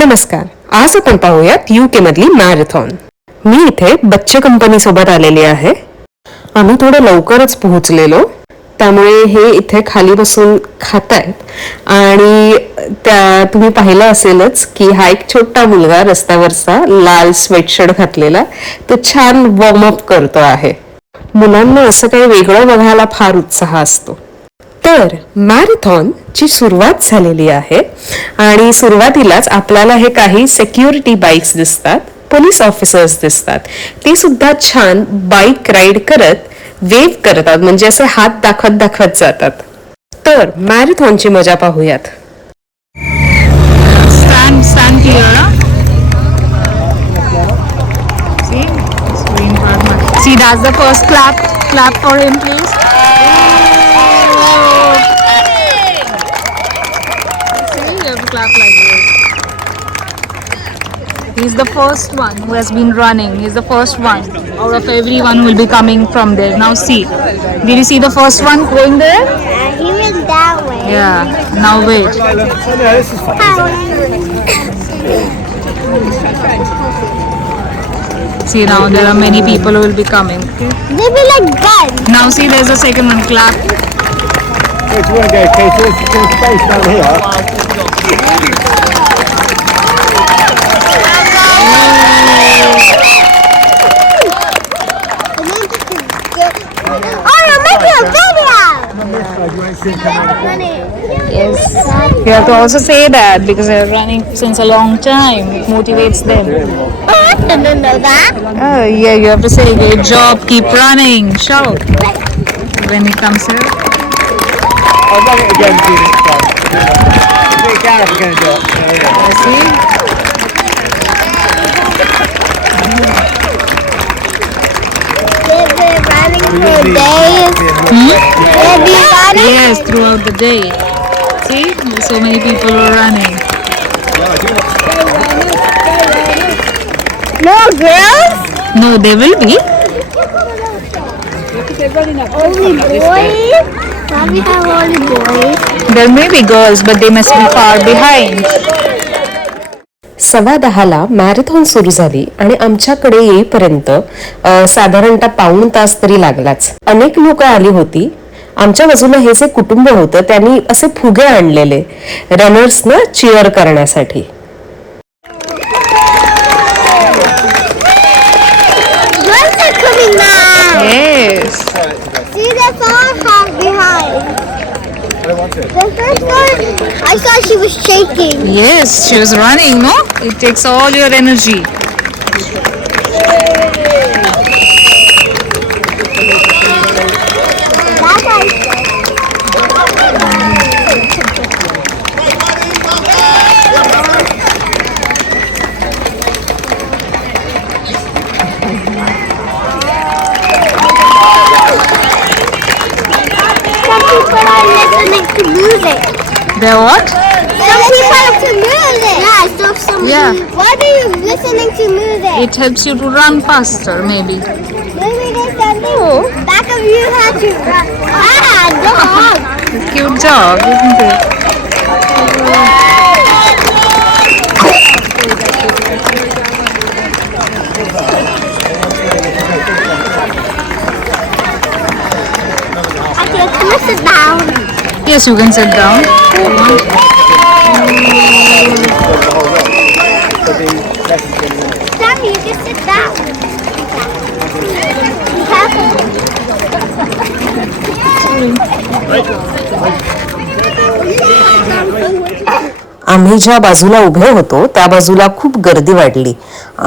नमस्कार. आज आपण पाहूयात युके मधली मॅरेथॉन मी इथे बच्चे कंपनी सोबत आलेली आहे. आम्ही थोडं लवकरच पोहोचलेलो. त्यामुळे हे इथे खाली बसून खातायत. आणि त्या तुम्ही पाहिलं असेलच की हा एक छोटा मुलगा रस्त्यावरचा लाल स्वेटशर्ट घातलेला तो छान वॉर्मअप करतो आहे. मुलांना असं काही वेगळं बघायला फार उत्साह असतो. तर मॅरेथॉन ची सुरुवात झालेली आहे आणि सुरुवातीलाच आपल्याला हे काही सेक्युरिटी बाईक्स दिसतात पोलीस ऑफिसर्स दिसतात ते सुद्धा छान बाईक राईड करत वेव करतात म्हणजे असे हात दाखवत दाखवत जातात तर मॅरेथॉनची मजा पाहूयात Stand, stand See. See, that's the first clap. Clap for him, please. He's the first one who has been running. He's the first one out of everyone who will be coming from there. Now see, did you see the first one going there? Yeah, he went that way. Yeah. Now wait. See now there are many people who will be coming. They be like guns. Now see there's a second one. Clap. If you want to go, Katie, there's, there's space down here. Oh, you're making a video. Yes. You have to also say that because they're running since a long time. It motivates them. Oh, I didn't know that. Oh yeah, you have to say great job, keep running, shout. When he comes here. I'll run it again for you time. I think Gareth is going to do it. Yeah, yeah. You see? They've been running for days. Hmm? They've been running. Yes, throughout the day. See? So many people who are running. No girls? No, they will be. Only boys? Why we have only boys? There may be girls, but they must be far behind. सव्वा दहाला marathon सुरू झाली आणि आमच्याकडे येईपर्यंत साधारणतः पाऊण तास तरी लागलाच. अनेक लोक आली होती. आमच्या बाजूला हे जे कुटुंब होतं त्यांनी असे फुगे आणलेले रनर्सना चिअर करण्यासाठी. I thought she was shaking. Yes, she was running, no? It takes all your energy. They're what? Some people are to music. Yeah, so some. Yeah. Why are you listening to music? It helps you to run faster, maybe. Maybe there's something back of you had to run. Ah, dog. Cute dog, isn't it? Yes, you can sit down. Sammy, you can sit down. आम्ही ज्या बाजूला उभे होतो त्या बाजूला खूप गर्दी वाढली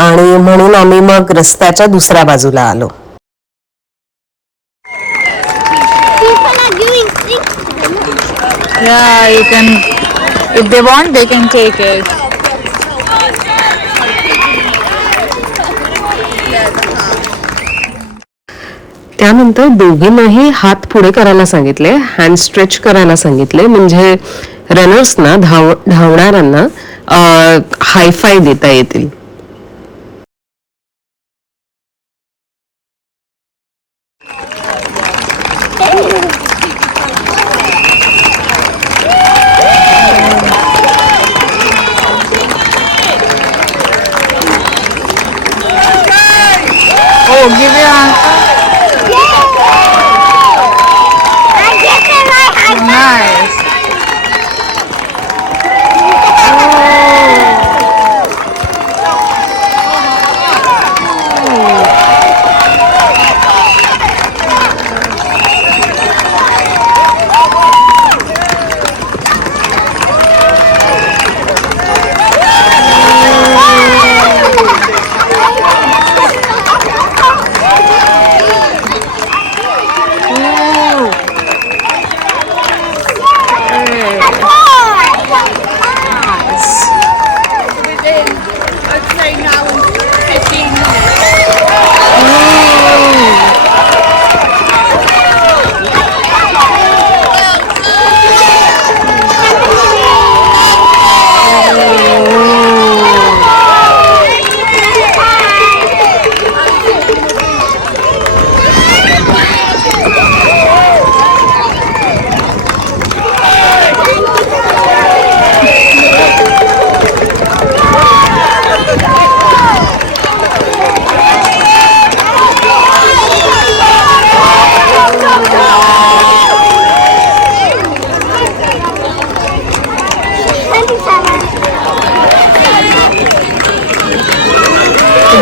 आणि म्हणून आम्ही मग रस्त्याच्या दुसऱ्या बाजूला आलो Yeah, you can. If they want, they can take it. त्यानंतर दोघींनाही हात पुढे करायला सांगितले हँड स्ट्रेच करायला सांगितले म्हणजे रनर्सना धाव धावणाऱ्यांना हायफाय देता येतील give me a.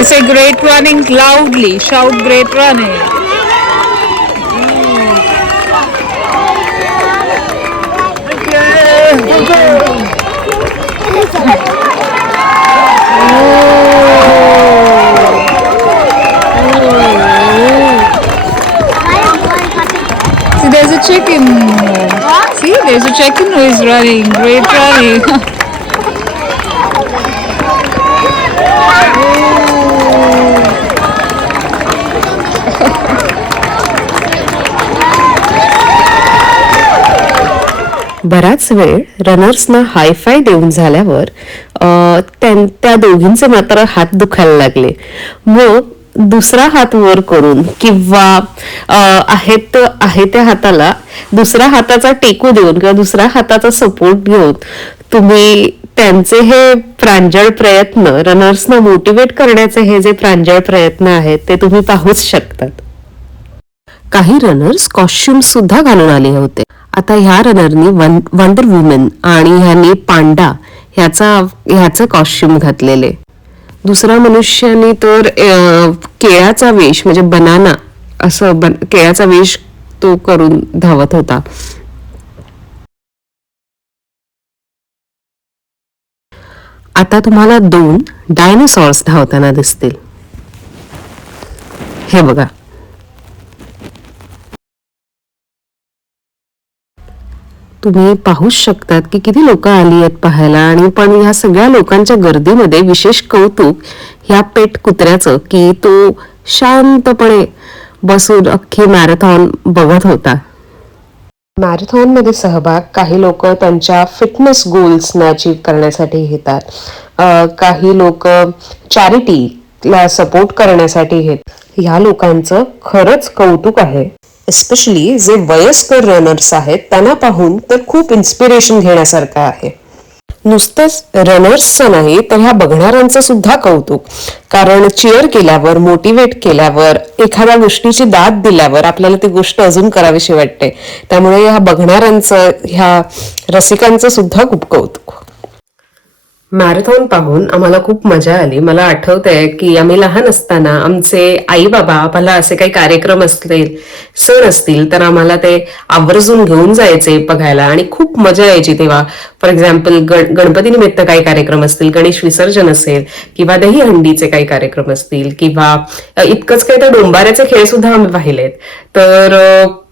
They say great running loudly. Shout great running. See, there's a chicken. See, there's a chicken who is running. Great running. बराच वेळ रनर्सना हायफाय देऊन झाल्यावर त्या दोघींचे मात्र हात दुखायला लागले. मग दुसरा हात वर करून किंवा आहेत आहे त्या हाताला दुसऱ्या हाताचा टेकू देऊन किंवा दुसऱ्या हाताचा सपोर्ट घेऊन तुम्ही त्यांचे हे प्रांजळ प्रयत्न रनर्सना मोटिवेट करण्याचे हे जे प्रांजळ प्रयत्न आहेत ते तुम्ही पाहूच शकतात. काही रनर्स कॉस्ट्युम सुद्धा घालून आले होते. आता ह्या रनरनी वन वंडर वुमेन आणि ह्यांनी पांडा ह्याचा ह्याचे कॉस्ट्युम घातलेले. दुसरा मनुष्याने तर केळ्याचा केळाचा वेश म्हणजे बनाना असं बन केळाचा वेश तो करून धावत होता. आता तुम्हाला दोन डायनोसॉर्स धावताना दिसतील. हे बघा. तुम्ही पाहूच शकतात की किती लोक आली आहेत पाहायला आणि पण ह्या सगळ्या लोकांच्या गर्दीमध्ये विशेष कौतुक ह्या पेट कुत्र्याचं की तो शांतपणे बसून अख्खी मॅरेथॉन बघत होता. मॅरेथॉनमध्ये सहभाग काही लोक त्यांच्या फिटनेस गोल्सना अचीव करण्यासाठी घेतात. काही लोक चॅरिटीला सपोर्ट करण्यासाठी घेत. ह्या लोकांचं खरंच कौतुक आहे. एस्पेशली जे वयस्कर रनर्स आहेत त्यांना पाहून तर खूप इन्स्पिरेशन घेण्यासारखं आहे. नुसतंच रनर्सचं नाही तर ह्या बघणाऱ्यांचं सुद्धा कौतुक. कारण चेअर केल्यावर मोटिवेट केल्यावर एखाद्या गोष्टीची दाद दिल्यावर आपल्याला ती गोष्ट अजून करावीशी वाटते. त्यामुळे ह्या बघणाऱ्यांचं ह्या रसिकांचं सुद्धा खूप कौतुक. मॅरेथॉन पाहून आम्हाला खूप मजा आली. मला आठवतंय की आम्ही लहान असताना आमचे आई बाबा आम्हाला असे काही कार्यक्रम असतील सण असतील तर आम्हाला ते आवर्जून घेऊन जायचे बघायला आणि खूप मजा यायची तेव्हा. फॉर एक्झाम्पल गण गणपती निमित्त काही कार्यक्रम असतील गणेश विसर्जन असेल किंवा दहीहंडीचे काही कार्यक्रम असतील किंवा इतकंच काही तर डोंबाऱ्याचे खेळ सुद्धा आम्ही पाहिलेत. तर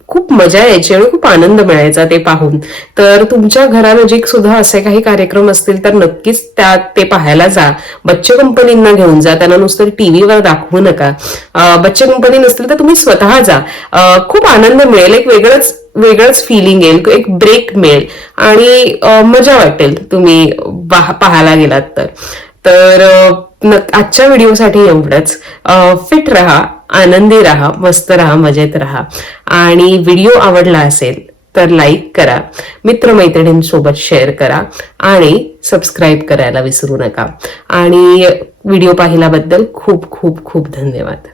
खूप मजा यायची आणि खूप आनंद मिळायचा ते पाहून. तर तुमच्या घरानजीक सुद्धा असे काही कार्यक्रम असतील तर नक्कीच त्या ते पाहायला जा. बच्चे कंपनींना घेऊन जा. त्यांना नुसतं टीव्हीवर दाखवू नका. बच्चे कंपनी नसतील तर तुम्ही स्वतः जा. खूप आनंद मिळेल. एक वेगळंच वेगळंच फिलिंग येईल. एक ब्रेक मिळेल. आणि मजा वाटेल तुम्ही पाहायला गेलात तर. तर आजच्या व्हिडिओसाठी एवढंच. फिट रहा. आनंदी राहा मस्त राहा मजेत राहा. आणि व्हिडिओ आवडला असेल तर लाईक करा. मित्रमैत्रिणींसोबत शेअर करा आणि सबस्क्राईब करायला विसरू नका. आणि व्हिडिओ पाहिल्याबद्दल खूप खूप खूप धन्यवाद.